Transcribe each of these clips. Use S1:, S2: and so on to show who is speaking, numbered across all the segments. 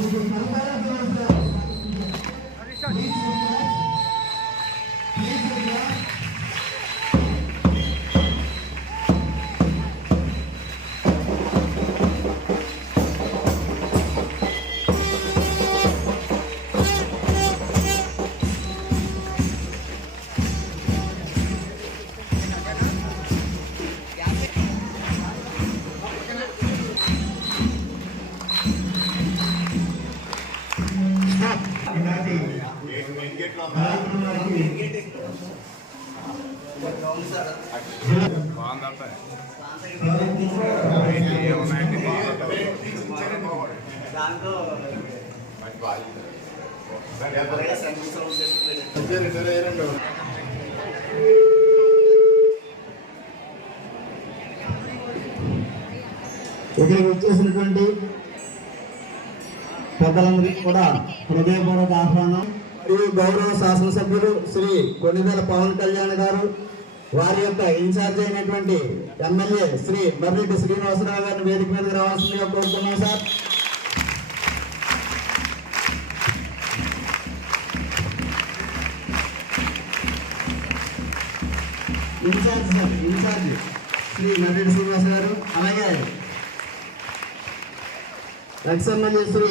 S1: Thank you.
S2: కార్యక్రమానికి
S1: ఇక్కడికి వచ్చేసినటువంటి పెద్దలందరికీ కూడా హృదయపూర్వక ఆహ్వానం. శ్రీ గౌరవ శాసనసభ్యులు శ్రీ కొన్నిదల పవన్ కళ్యాణ్ గారు వారి యొక్క ఇన్ఛార్జ్ అయినటువంటి ఎమ్మెల్యే శ్రీ మర్రెడ్డి శ్రీనివాసరావు గారిని వేదిక మీదకి రావాల్సిందిగా కోరుతున్నాం sir. Incharge sir incharge Shri Marreddy Srinivasa గారు అలాగే ఎక్స్ ఎమ్మెల్యే శ్రీ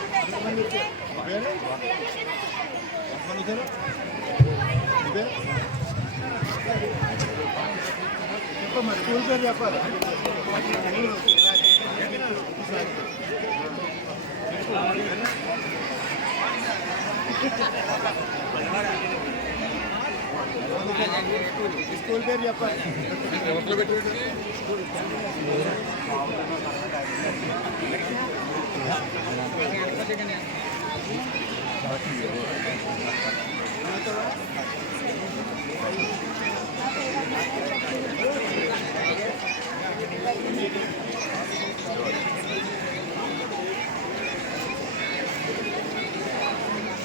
S2: స్కూల్ పేరు చెప్పాలి స్కూల్ పేరు చెప్పాలి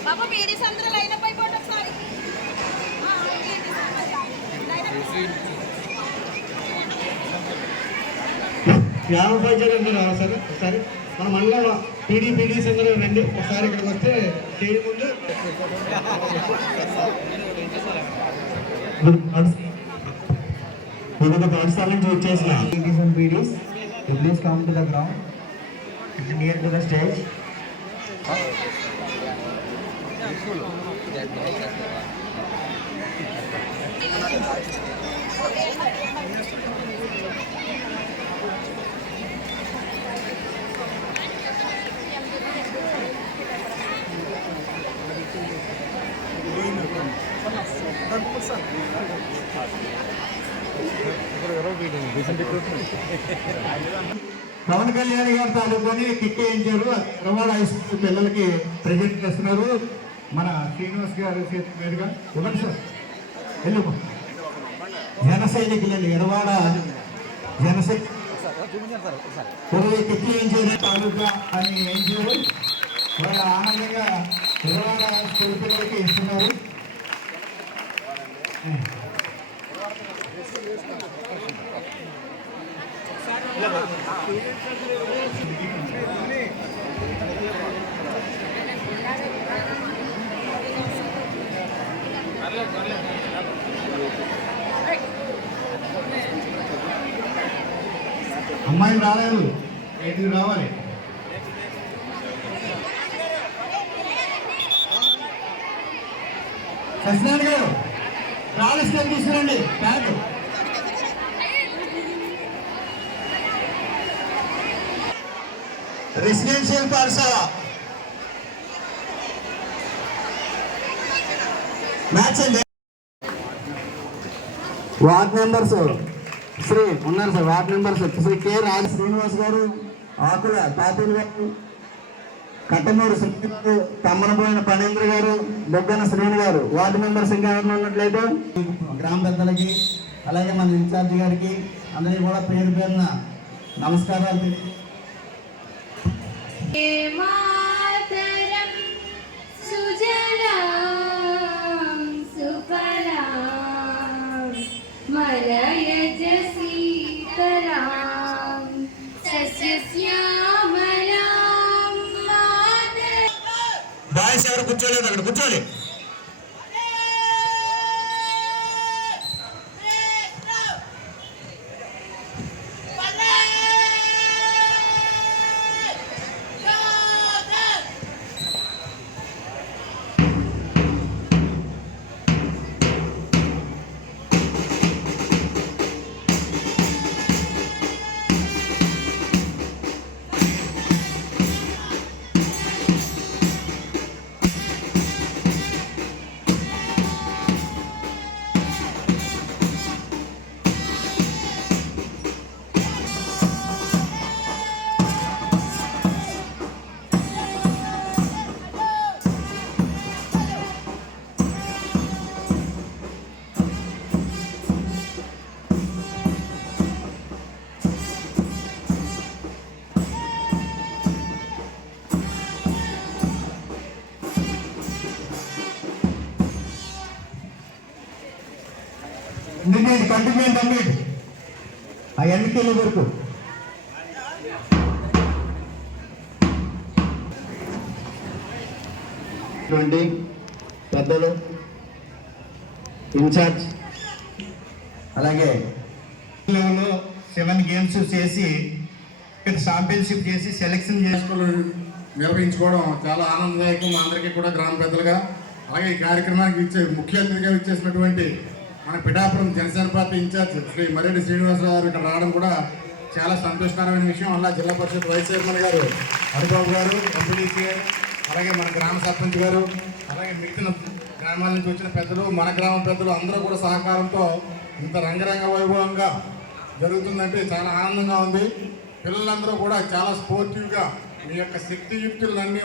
S3: బాబా లేడీస్ అందరూ లైన్ అప్ అయిపోండి ఒకసారి? ఆ, ladies అందరూ line up.
S1: గ్రామ పంచాయతీ అందరూ రావాలి సార్? ఒకసారి. మన మండలం పీడీ పీడీస్ అందరూ రండి ఒకసారి ఇక్కడికి వస్తే స్టేజ్ ముందు. వివిధ పాఠశాల నుంచి వచ్చేసిన. PDs and PDs please come to the ground near to the stage Pawan Kalyan గారు తాలూకొని కిట్ వేయించారు రవాణా హై స్కూల్ పిల్లలకి ప్రజెంట్ చేస్తున్నారు. మన శ్రీనివాస్ గారు చేతి మీదుగా ఇవ్వండి సార్ వెళ్ళు. జన సైనికులండి ఎడవాడ జనసైనిక ఇరవై ఏం వేయించారు తాలూకా అని వేయించారు వాళ్ళు ఆనందంగా ఎడవాడ పిల్లలకి ఇస్తున్నారు. అమ్మాయి రాలేదు. ఏంటికి రావాలి. సత్యనారాయణ గారు రాలిస్తే తీసుకురండి. బ్యాగ్ రెసిడెన్షియల్ పాఠశాల. మ్యాచ్ అండి. వార్డ్ మెంబర్స్ శ్రీ ఉన్నారు sir ward members Shri K Raja Srinivas గారు
S4: ఆకుల తాతయ్య గారు. కట్టమూరు శ్రీని తమ్మనపోయిన పనేంద్ర గారు బొగ్గన శ్రీని గారు వార్డు మెంబర్స్ ఇంకా ఎవరైనా ఉన్నట్లయితే గ్రామ పెద్దలకి అలాగే మన ఇన్ఛార్జ్ గారికి అందరికీ కూడా పేరు పేరున నమస్కారాలు తెలియ
S1: బాయ్స్ ఎవరు కూర్చోలేదు? అక్కడ కూర్చోలేదు కంటిన్యూ కంటిన్యూ కంప్లీట్ ఆ ఎన్నికల వరకు?
S4: పెద్దలు ఇన్ఛార్జ్ అలాగే
S1: లెవెల్లో సెవెన్ గేమ్స్ చేసి ఇక్కడ ఛాంపియన్షిప్ చేసి సెలెక్షన్ చేసి
S2: స్కూల్ నిర్వహించుకోవడం చాలా ఆనందదాయకం మా అందరికీ కూడా గ్రామ పెద్దలుగా. అలాగే ఈ కార్యక్రమానికి ఇచ్చే ముఖ్య అతిథిగా ఇచ్చేసినటువంటి మన Pithapuram Janasena party in charge Shri Marreddy Srinivasarao గారు ఇక్కడ రావడం కూడా చాలా సంతోషకరమైన విషయం. అలా జిల్లా పరిషత్ వైస్ చైర్మన్ గారు హరిబాబు గారు ఎంపీడీసీ అలాగే మన గ్రామ సర్పంచ్ గారు అలాగే మిగిలిన గ్రామాల నుంచి వచ్చిన పెద్దలు మన గ్రామ పెద్దలు అందరూ కూడా సహకారంతో ఇంత రంగరంగ వైభవంగా జరుగుతుందంటే చాలా ఆనందంగా ఉంది. పిల్లలందరూ కూడా చాలా స్పోర్టివ్గా మీ యొక్క శక్తియుక్తులన్నీ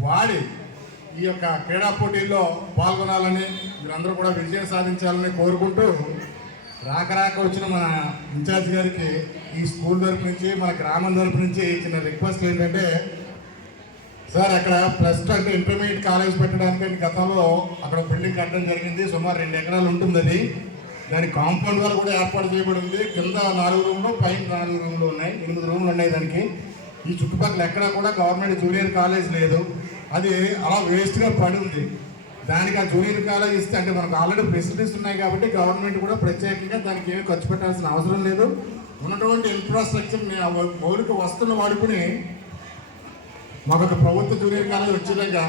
S2: వాడి ఈ యొక్క క్రీడా పోటీల్లో పాల్గొనాలని మీరందరూ కూడా విజయం సాధించాలని కోరుకుంటూ రాక రాక వచ్చిన మన ఇన్ఛార్జ్ గారికి ఈ స్కూల్ తరపు నుంచి మన గ్రామం తరపు నుంచి చిన్న రిక్వెస్ట్ ఏంటంటే సార్ అక్కడ ప్లస్ టూ అంటే ఇంటర్మీడియట్ కాలేజ్ పెట్టడానికి గతంలో అక్కడ బిల్డింగ్ కట్టడం జరిగింది. సుమారు రెండు ఎకరాలు ఉంటుంది అది. దాని కాంపౌండ్ వాళ్ళు కూడా ఏర్పాటు చేయబడింది కింద నాలుగు రూమ్లు పైన నాలుగు రూమ్లు ఉన్నాయి. ఎనిమిది రూమ్లు ఉన్నాయి దానికి. ఈ చుట్టుపక్కల ఎక్కడా కూడా గవర్నమెంట్ జూనియర్ కాలేజ్ లేదు. అది అలా వేస్ట్గా పడి ఉంది దానికి ఆ జూనియర్ కాలేజ్ ఇస్తే అంటే మనకు ఆల్రెడీ ఫెసిలిటీస్ ఉన్నాయి కాబట్టి గవర్నమెంట్ కూడా ప్రత్యేకంగా దానికి ఏమి ఖర్చు పెట్టాల్సిన అవసరం లేదు. ఉన్నటువంటి ఇన్ఫ్రాస్ట్రక్చర్ మౌలిక వస్తువులు వాడుకుని మాకు ఒక ప్రభుత్వ జూనియర్ కాలేజ్ వచ్చేలాగా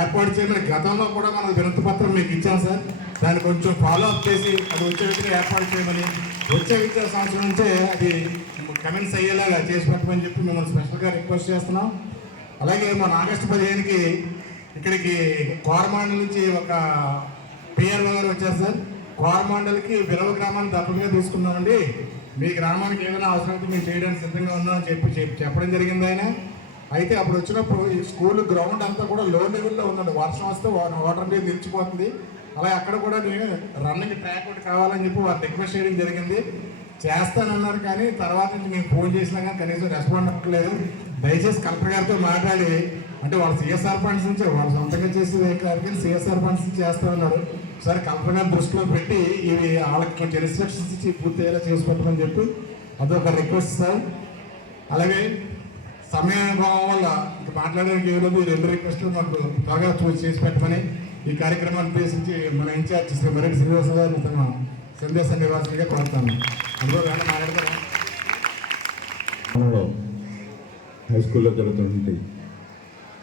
S2: ఏర్పాటు చేయమని గతంలో కూడా మన వినతి పత్రం మీకు ఇచ్చాం సార్. దాన్ని కొంచెం ఫాలో అప్ చేసి అది వచ్చే విధంగా ఏర్పాటు చేయమని వచ్చే విద్యా సంవత్సరం నుంచే అది కమెంట్స్ అయ్యేలాగా చేసి పెట్టమని చెప్పి మిమ్మల్ని స్పెషల్గా రిక్వెస్ట్ చేస్తున్నాం. అలాగే మన ఆగస్టు పదిహేనుకి ఇక్కడికి కోరమాండల్ నుంచి ఒక పిఆర్ఓ గారు వచ్చారు సార్. కోరమాండల్కి విరవ గ్రామాన్ని తప్పకుండా తీసుకున్నామండి మీ గ్రామానికి ఏదైనా అవసరం అయితే మేము చేయడానికి సిద్ధంగా ఉన్నామని చెప్పి చెప్పడం జరిగింది ఆయన. అయితే అప్పుడు వచ్చినప్పుడు ఈ స్కూల్ గ్రౌండ్ అంతా కూడా లో లెవెల్లో ఉందండి. వర్షం వస్తే వాటర్ అనేది నిలిచిపోతుంది. అలాగే అక్కడ కూడా నేను రన్నింగ్ ట్రాక్ ఒకటి కావాలని చెప్పి వారు రిక్వెస్ట్ చేయడం జరిగింది. చేస్తానన్నారు కానీ తర్వాత నుంచి మేము ఫోన్ చేసినా కానీ కనీసం రెస్పాండ్ అవ్వట్లేదు. దయచేసి కలెక్టర్ గారితో మాట్లాడి అంటే వాళ్ళు సిఎస్ఆర్ ఫండ్స్ నుంచి వాళ్ళు సొంతంగా చేసే కార్యక్రమం సిఎస్ఆర్ ఫండ్స్ నుంచి చేస్తామన్నారు సరే కల్పన దృష్టిలో పెట్టి ఇవి వాళ్ళకి కొంచెం రిస్ట్రిక్షన్స్ ఇచ్చి పూర్తి అయ్యేలా చేసి పెట్టమని చెప్పి అదొక రిక్వెస్ట్ సార్. అలాగే సమయానుభవం వల్ల ఇంక మాట్లాడడానికి ఏదో రెండు రిక్వెస్ట్లు మాకు త్వరగా చూసి చేసి పెట్టమని ఈ కార్యక్రమాన్ని ఉద్దేశించి మన ఇన్ఛార్జ్ శ్రీ మరెడ్డి శ్రీనివాస గారిని తమ సందేశ నివాసులుగా కోరుతాను. అందులో వేళ మాట్లాడతాను
S5: హై స్కూల్లో జరుగుతున్నటువంటి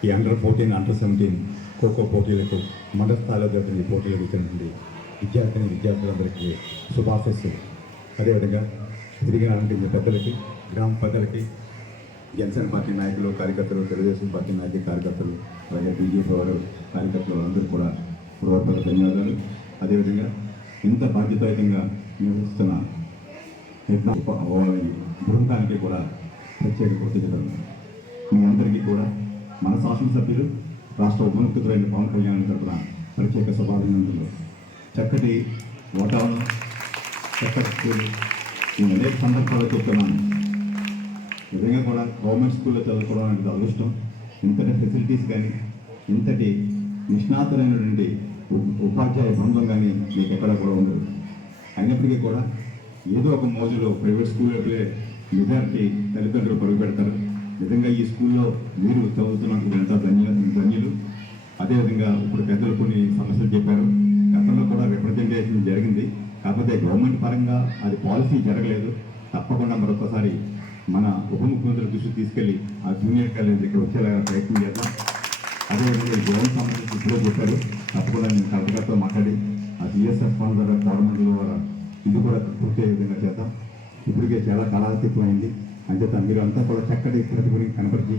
S5: ఈ under fourteen under seventeen kho kho పోటీలకు మండల స్థాయిలో జరుగుతున్న ఈ పోటీలకు వచ్చినటువంటి విద్యార్థిని విద్యార్థులందరికీ శుభాశస్సులు. అదేవిధంగా తిరిగినటువంటి అంటే పెద్దలకి గ్రామ పెద్దలకి జనసేన పార్టీ నాయకులు కార్యకర్తలు తెలుగుదేశం పార్టీ నాయకులు కార్యకర్తలు అలాగే బీజేపీ వారు కార్యకర్తలు అందరూ కూడా పూర్వపర ధన్యవాదాలు. అదేవిధంగా ఇంత బాధ్యతాయుతంగా నిర్వహిస్తున్న బృందానికి కూడా ప్రత్యేక కృతజ్ఞతలు. మీ అందరికీ కూడా మన శాసనసభ్యులు రాష్ట్ర ఉపముఖ్యమంత్రి పవన్ కళ్యాణ్ తరపున ప్రత్యేక శుభాభినందనలు. చక్కటి వాతావరణం చక్కటి స్కూల్. నేను అనేక సందర్భాల్లో చెప్తున్నాను. నిజంగా కూడా గవర్నమెంట్ స్కూల్లో చదువుకోవడం అనేది అదృష్టం. ఇంతటి ఫెసిలిటీస్ కానీ ఇంతటి నిష్ణాతులైనటువంటి ఉపాధ్యాయ బృందం కానీ మీకు ఎక్కడ కూడా ఉండదు. అయినప్పటికీ కూడా ఏదో ఒక మోజులో ప్రైవేట్ స్కూల్లోకి మెజారిటీ తల్లిదండ్రులు పరుగు పెడతారు. నిజంగా ఈ స్కూల్లో మీరు చదువుతున్నందుకు ఎంత ధన్య ధన్యులు. అదేవిధంగా ఇప్పుడు పెద్దలు కొన్ని సమస్యలు చెప్పారు. గతంలో కూడా రిప్రజెంటేషన్ జరిగింది. కాకపోతే గవర్నమెంట్ పరంగా అది పాలసీ జరగలేదు. తప్పకుండా మరొకసారి మన ఉప ముఖ్యమంత్రి దృష్టికి తీసుకెళ్ళి ఆ జూనియర్ కాలేజ్ ఇక్కడ వచ్చేలాగా ప్రయత్నం చేద్దాం. అదేవిధంగా ఈ గవర్నమెంట్ సంబంధించి ఇప్పుడే చెప్పారు. తప్పకుండా నేను కలెక్టర్ మాట్లాడి ఆ జిఎస్ఎఫ్ ఫండ్ ద్వారా గవర్నమెంట్ ద్వారా ఇది కూడా పూర్తి అయ్యే విధంగా చేద్దాం. ఇప్పటికే చాలా కాలాతీతం అయింది అంచేత మీరు అంతా కూడా చక్కటి ప్రతిభని కనపరిచి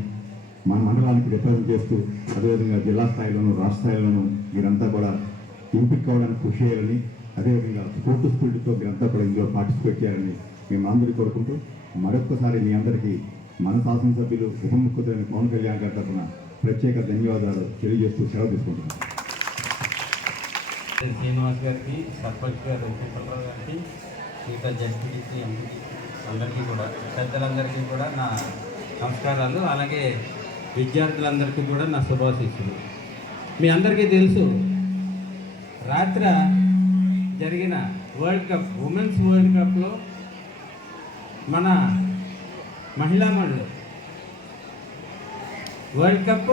S5: మన మండలానికి రిప్రజెంట్ చేస్తూ అదేవిధంగా జిల్లా స్థాయిలోనూ రాష్ట్ర స్థాయిలోనూ మీరంతా కూడా ఎంపిక కావడానికి కృషి చేయాలని అదేవిధంగా స్పోర్ట్స్ స్పీడ్తో మీరంతా కూడా ఇందులో పార్టిసిపేట్ చేయాలని మేము అందరూ కోరుకుంటూ మరొక్కసారి మీ అందరికీ మన శాసనసభ్యులు ఉప ముఖ్యమంత్రి పవన్ కళ్యాణ్ గారి తరఫున ప్రత్యేక ధన్యవాదాలు తెలియజేస్తూ సెలవు తీసుకుంటున్నాను
S6: శ్రీనివాస్ గారికి సర్పంచ్ గారు సుబ్బారావు గారికి మిగతా జస్టిస్ ఎంపీ అందరికీ కూడా పెద్దలందరికీ కూడా నా నమస్కారాలు. అలాగే విద్యార్థులందరికీ కూడా నా శుభాశీస్సులు. మీ అందరికీ తెలుసు రాత్ర జరిగిన వరల్డ్ కప్ ఉమెన్స్ వరల్డ్ కప్లో మన మహిళా మండలి వరల్డ్ కప్